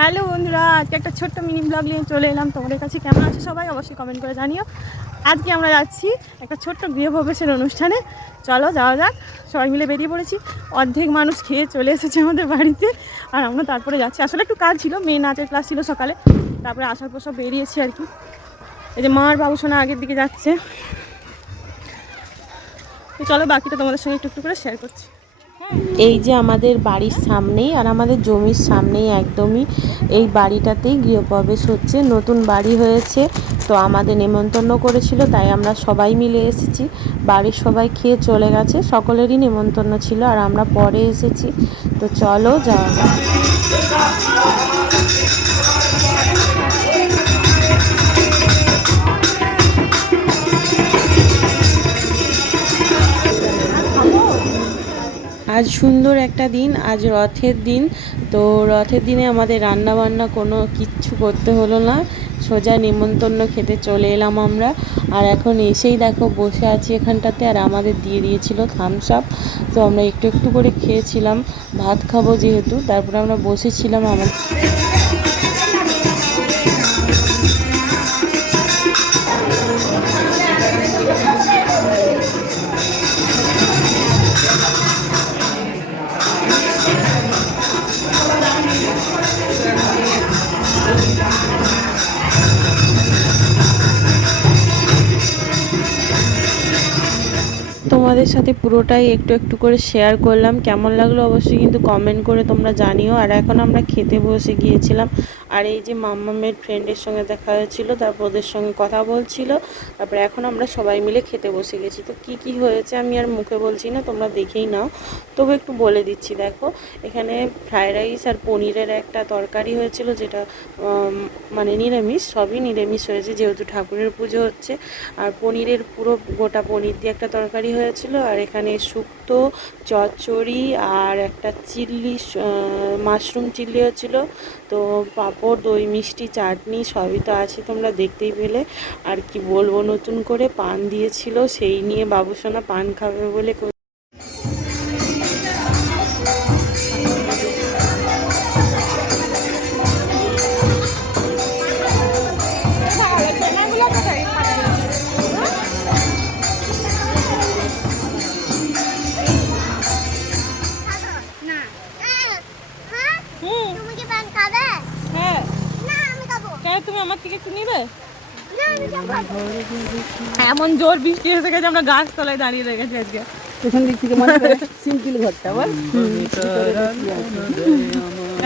Hello বন্ধুরা, আজকে একটা ছোট্ট মিনি ব্লগ নিয়ে চলে এলাম। তোমাদের কাছে কেমন আছে সবাই? অবশ্যই কমেন্ট করে জানিও। আজকে আমরা যাচ্ছি একটা ছোট্ট গৃহপ্রবেশের অনুষ্ঠানে। চলো, যাওয়া যাক। সবাই মিলে বেরিয়ে পড়েছি। অর্ধেক মানুষ খেয়ে চলে এসেছে আমাদের বাড়িতে। আর আমরা তারপরে যাচ্ছি। আসলে একটু কাজ ছিল মেয়ে নাচের ক্লাস ছিল সকালে। তারপরে আসার পর সব বেরিয়েছি আর কি। এই যে মার বাবু সোনা আগের দিকে যাচ্ছে। চলো, বাকিটা তোমাদের সঙ্গে একটু একটু করে শেয়ার করছি। এই যে আমাদের বাড়ির সামনেই আর আমাদের জমির সামনেই একদমই এই বাড়িটাতেই গৃহপ্রবেশ হচ্ছে। নতুন বাড়ি হয়েছে, তো আমাদের নেমন্তন্ন করেছিল, তাই আমরা সবাই মিলে এসেছি। বাড়ির সবাই খেয়ে চলে গেছে, সকলেরই নেমন্তন্ন ছিল আর আমরা পরে এসেছি। তো চলো যাওয়া যাক। আজ সুন্দর একটা দিন, আজ রথের দিন। তো রথের দিনে আমাদের রান্না বান্না কোনো কিচ্ছু করতে হলো না। সোজা নিমন্তন্ন খেতে চলে এলাম আমরা। আর এখন এসেই দেখো বসে আছি এখানটাতে, আর আমাদের দিয়ে দিয়েছিল থামস আপ তো আমরা একটু একটু করে খেয়েছিলাম। ভাত খাব যেহেতু, তারপরে আমরা বসেছিলাম আমার তোমাদের সাথে পুরোটাই একটু একটু করে শেয়ার করলাম। কেমন লাগল অবশ্যই কিন্তু কমেন্ট করে তোমরা জানিও। আর এখন আমরা খেতে বসে গিয়েছিলাম। আর এই যে মাম্মামের ফ্রেন্ডের সঙ্গে দেখা হয়েছিল, তারপর ওদের সঙ্গে কথা বলছিল। তারপরে এখন আমরা সবাই মিলে খেতে বসে গেছি। তো কি কি হয়েছে আমি আর মুখে বলছি না, তোমরা দেখেই নাও। তবু একটু বলে দিচ্ছি, দেখো, এখানে ফ্রায়েড রাইস আর পনিরের একটা তরকারি হয়েছিল, যেটা মানে নিরামিষ, সবই নিরামিষ হয়েছে, যেহেতু ঠাকুরের পুজো হচ্ছে। আর পনিরের পুরো গোটা পনির দিয়ে একটা তরকারি হয়েছিল আর এখানে শুক্তো, চচ্চড়ি আর একটা চিল্লি মাশরুম চিল্লি হচ্ছিল তো পাঁপড়, দই, মিষ্টি, চাটনি সবই তো আছে তোমরা দেখতেই পেলে। আর কি বলব, নতুন করে পান দিয়েছিল, সেই নিয়ে বাবুসোনা পান খাবে বলে তুমি আমার থেকে একটু নিবে? এমন জোর বৃষ্টি এসে গেছে আমরা গাছ তলায় দাঁড়িয়ে রেখেছি আজকে। পেছন দিক থেকে মনে করে সিম্পল ঘরটা বল।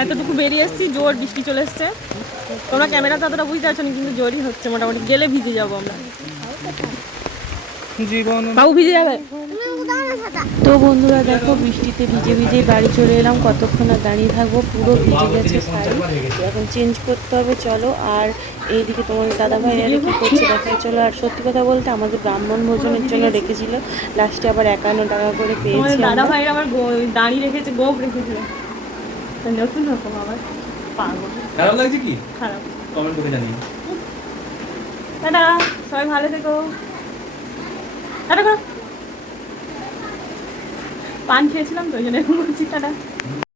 এতটুকু বেরিয়ে এসেছি জোর বৃষ্টি চলে এসছে। তোমরা ক্যামেরাতে অতটা বুঝতে পারছ না কিন্তু জোরই হচ্ছে মোটামুটি। গেলে ভিজে যাব আমরা। বাবু ভিজে যাবে? তো বন্ধুরা দেখো বৃষ্টিতে ভিজে ভিজে বাড়ি চলে এলাম। কতক্ষণ আর দাঁড়িয়ে থাকব? পুরো ভিজে গেছে শাড়ি এখন চেঞ্জ করতে হবে চলো। আর এইদিকে তোমাদের দাদা ভাইরা কি করছে দেখাই। চলো আর সত্যি কথা বলতে আমাদের ব্রাহ্মণ ভোজনের জন্য রেখেছিল। লাস্টে আবার একান্ন টাকা করে পেয়েছি দাদা আমরা। আবার দাঁড়িয়ে রেখেছে গোপ রেখেছিল। নতুন রকম আবার। পাগল। খারাপ লাগছে কি? খারাপ। কমেন্ট করে জানিয়ে টাটা সবাই ভালো থেকো। টাটা করো। পান খেয়েছিলাম তো ওই জন্য এরকম টাটা।